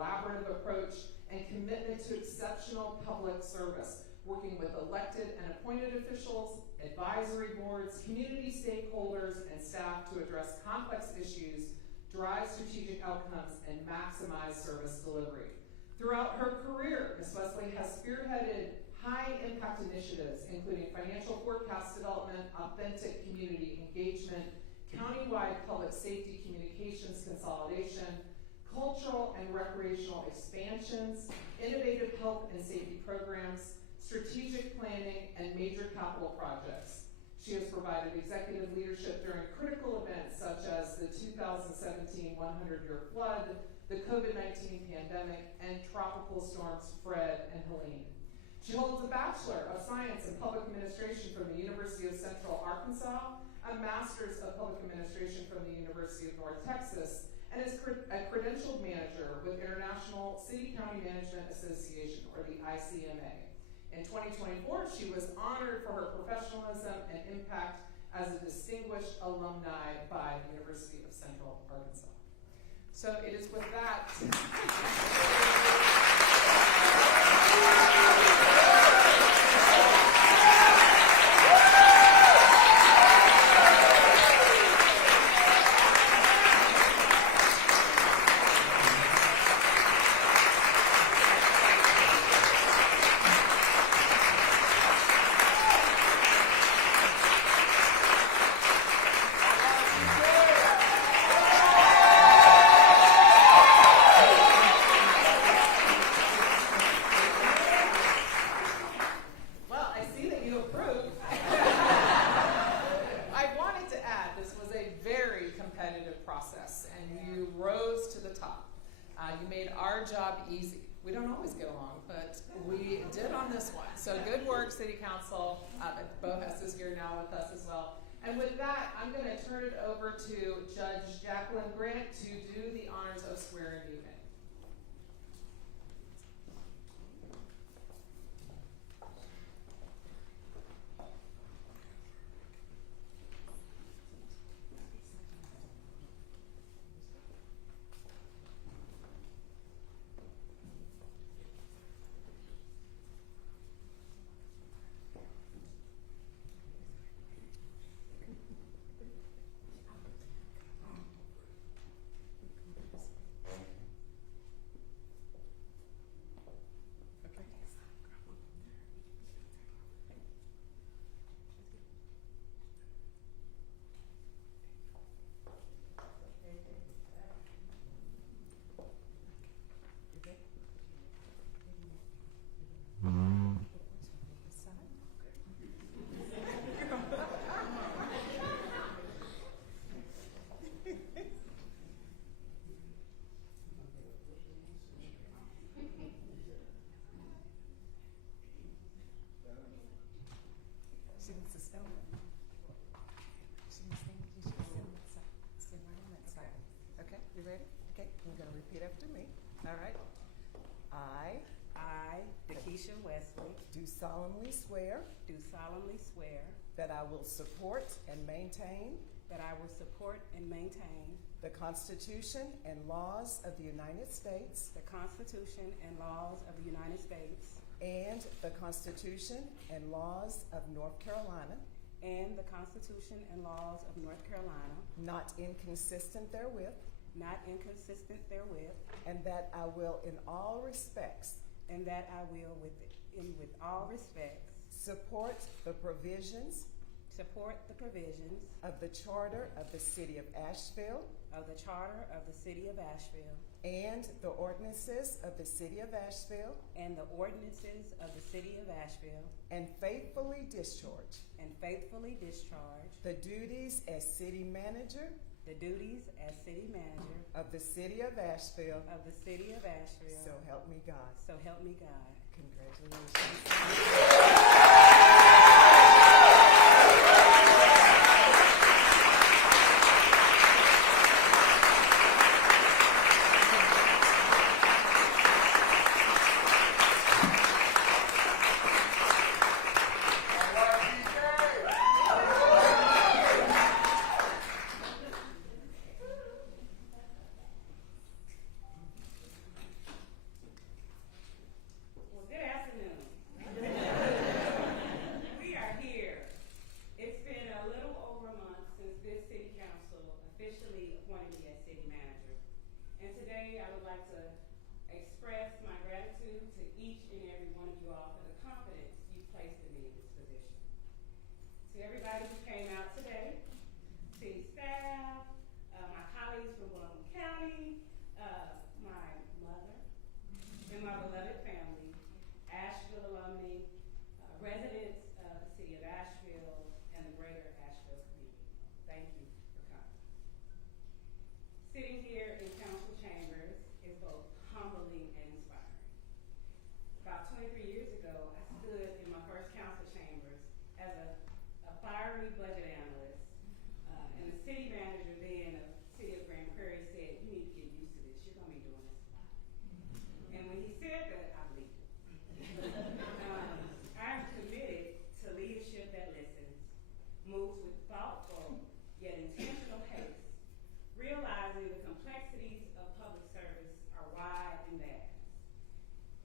collaborative approach and commitment to exceptional public service, working with elected and appointed officials, advisory boards, community stakeholders, and staff to address complex issues, drive strategic outcomes, and maximize service delivery. Throughout her career, Ms. Wesley has spearheaded high-impact initiatives, including financial forecast development, authentic community engagement, countywide public safety communications consolidation, cultural and recreational expansions, innovative health and safety programs, strategic planning, and major capital projects. She has provided executive leadership during critical events such as the 2017 100-year flood, the COVID-19 pandemic, and tropical storms Fred and Helene. She holds a Bachelor of Science in Public Administration from the University of Central Arkansas, a Master's of Public Administration from the University of North Texas, and is a credentialed manager with International City County Management Association, or the ICMA. In 2024, she was honored for her professionalism and impact as a distinguished alumni by the University of Central Arkansas. So it is with that. So good work, City Council. Bohus is here now with us as well. And with that, I'm going to turn it over to Judge Jacqueline Grant to do the honors of swearing you in. Repeat after me. All right. I, DK Wesley, do solemnly swear that I will support and maintain the Constitution and laws of the United States the Constitution and laws of the United States and the Constitution and laws of North Carolina, and the Constitution and laws of North Carolina, not inconsistent therewith, and that I will in all respects with all respects, support the provisions of the Charter of the City of Asheville and the ordinances of the City of Asheville, and faithfully discharge the duties as City Manager of the City of Asheville. So help me God. Congratulations. express my gratitude to each and every one of you all for the confidence you placed in me in this position. To everybody who came out today, city staff, my colleagues from William County, my mother, and my beloved family, Asheville alumni, residents of the city of Asheville, and the greater Asheville community. Thank you for coming. Sitting here in council chambers is both humbling and inspiring. About 23 years ago, I stood in my first council chambers as a fiery budget analyst, and the city manager then of the city of Grand Prairie said, "You need to get used to this. You're going to be doing this a lot." And when he said that, I believed it. I'm committed to leadership that listens, moves with thoughtful yet intentional haste, realizing the complexities of public service are wide and vast,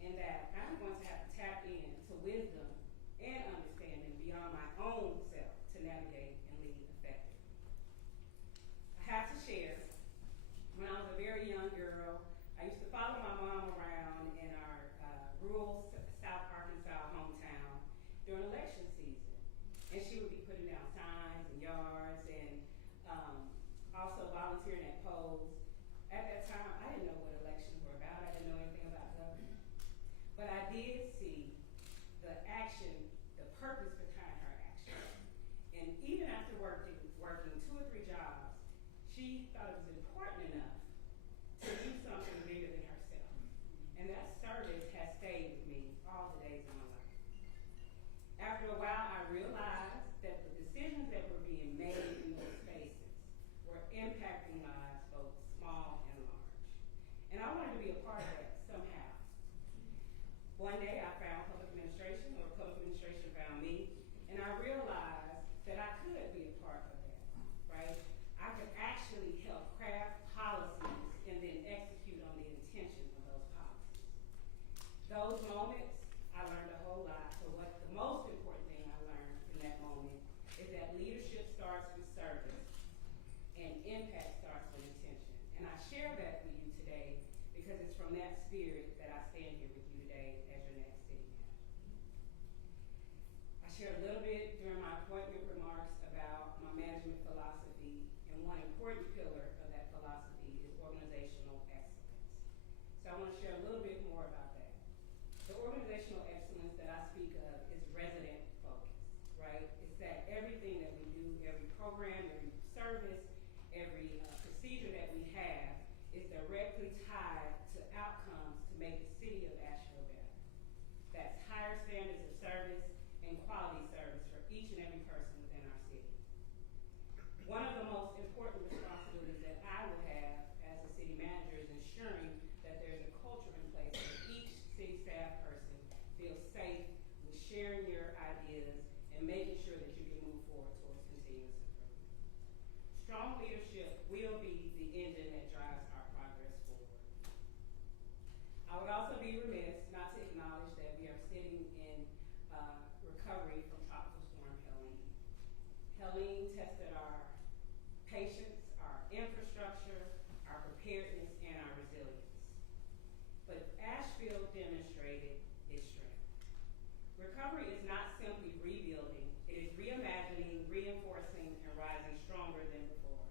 and that I'm going to have to tap into wisdom and understanding beyond my own self to navigate and lead effectively. I have to share, when I was a very young girl, I used to follow my mom around in our rural South Arkansas hometown during election season. And she would be putting down signs and yards and also volunteering at polls. At that time, I didn't know what elections were about. I didn't know anything about government. But I did see the action, the purpose behind her action. And even after working 2 or 3 jobs, she thought it was important enough to do something bigger than herself. And that service has stayed with me all the days of my life. After a while, I realized that the decisions that were being made in those spaces were impacting lives, both small and large. And I wanted to be a part of that somehow. One day I found public administration, or public administration found me, and I realized that I could be a part of that, right? I could actually help craft policies and then execute on the intention of those policies. Those moments, I learned a whole lot. So what the most important thing I learned in that moment is that leadership starts with service and impact starts with intention. And I share that with you today because it's from that spirit that I stand here with you today as your next city manager. I shared a little bit during my appointment remarks about my management philosophy, and one important pillar of that philosophy is organizational excellence. So I want to share a little bit more about that. The organizational excellence that I speak of is resident focus, right? It's that everything that we do, every program, every service, every procedure that we have is directly tied to outcomes to make the city of Asheville better. That's higher standards of service and quality service for each and every person within our city. One of the most important responsibilities that I will have as a city manager is ensuring that there's a culture in place where each city staff person feels safe with sharing your ideas and making sure that you can move forward towards continuous improvement. Strong leadership will be the engine that drives our progress forward. I would also be remiss not to acknowledge that we are sitting in recovery from Tropical Storm Helene. Helene tested our patience, our infrastructure, our preparedness, and our resilience. But Asheville demonstrated its strength. Recovery is not simply rebuilding, it is reimagining, reinforcing, and rising stronger than before.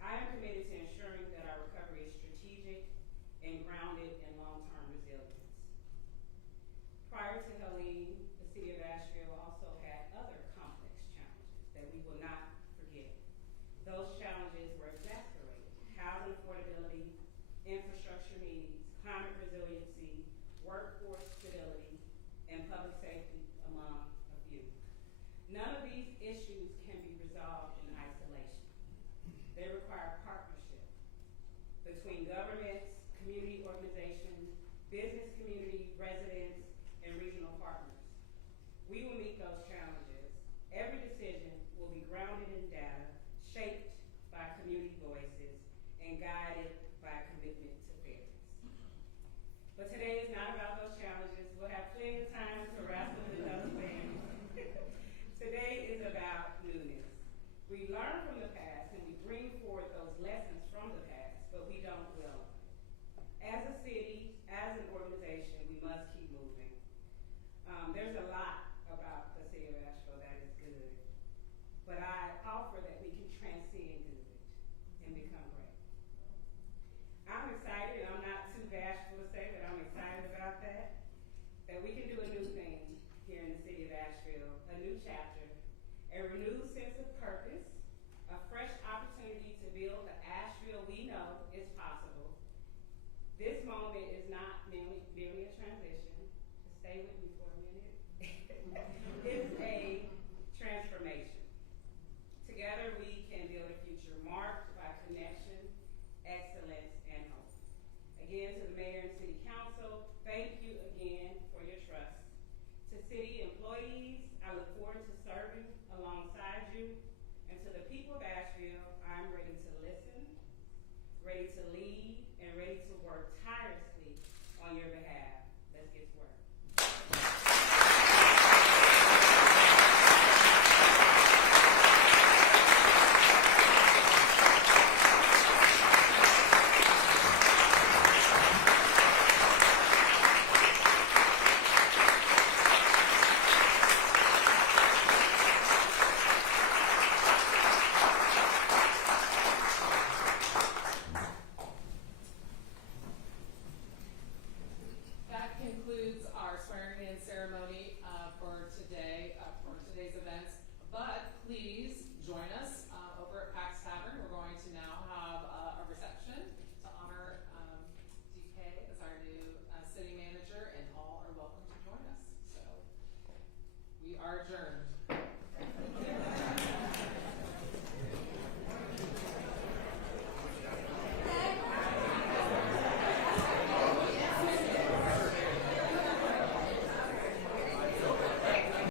I am committed to ensuring that our recovery is strategic and grounded in long-term resilience. Prior to Helene, the city of Asheville also had other complex challenges that we will not forget. Those challenges were exacerbated: housing affordability, infrastructure needs, climate resiliency, workforce stability, and public safety, among a few. None of these issues can be resolved in isolation. They require partnership between governments, community organizations, business community, residents, and regional partners. We will meet those challenges. Every decision will be grounded in data, shaped by community voices, and guided by a commitment to fairness. But today is not about those challenges. We'll have plenty of time to wrestle with those things. Today is about newness. We learn from the past and we bring forward those lessons from the past, but we don't dwell on it. As a city, There's a lot about the city of Asheville that is good, but I offer that we can transcend good and become great. I'm excited, and I'm not too bashful to say that I'm excited about that we can do a new thing here in the city of Asheville, a new chapter, a renewed sense of purpose, a fresh opportunity to build the Asheville we know is possible. This moment is not merely a transition. Just stay with me for a minute. It's a transformation. Together we can build a future marked by connection, excellence, and hope. Again, to the mayor and city council, thank you again for your trust. To city employees, I look forward to serving alongside you. And to the people of Asheville, I'm ready to listen, ready to lead, and